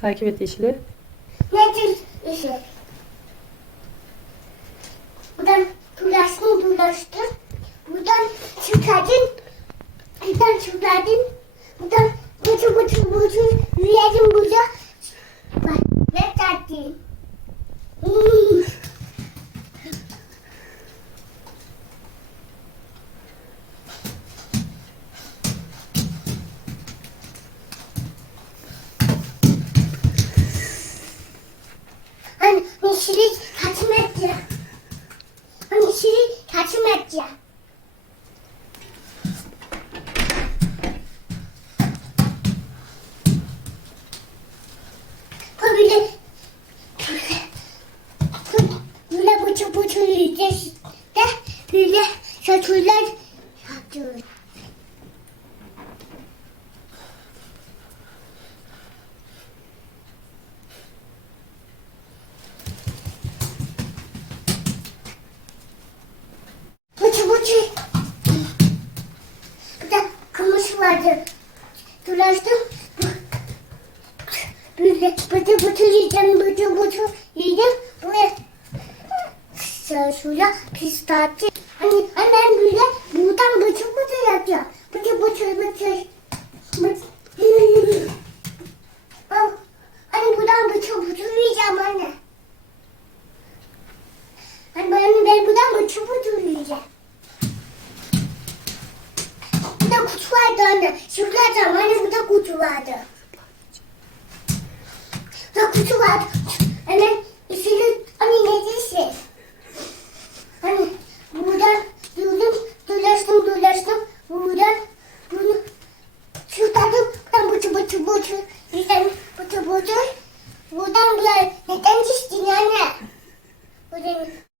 Takip et yeşili. Nedir işi? Buradan dolaştın dolaştın. Buradan çıkardın. Buradan çıkardın. Buradan buçuk buçuk buçuk yürüyelim burada. Yeşili kaç metre? Hani yeşili kaç metre? Böyle böyle buçuk buçuk yiyeceğiz de saçlar yapıyoruz. Buçuk buçuk. Burada kamış vardı. Dolaştım. Böyle bıtı bıtı yiyeceğim, bıtı bıtı yiyeceğim. Böyle şöyle pistacı. Hani hemen böyle buradan bıtı bıtı yapacağım. Bıtı bıtı bıtı. Bıtı. Hani buradan bıtı bıtı yiyeceğim anne. Hani ben buradan bıtı bıtı yiyeceğim. Burada anne. Şurada hani burada kutu vardı. Burada kutu vardı. Hemen üstüne hani ne diyse. Hani buradan durdum, dolaştım, dolaştım. Buradan bunu şuradan buradan bıçı bıçı bıçı. Buradan bıçı bıçı. Buradan buraya neden düştün anne?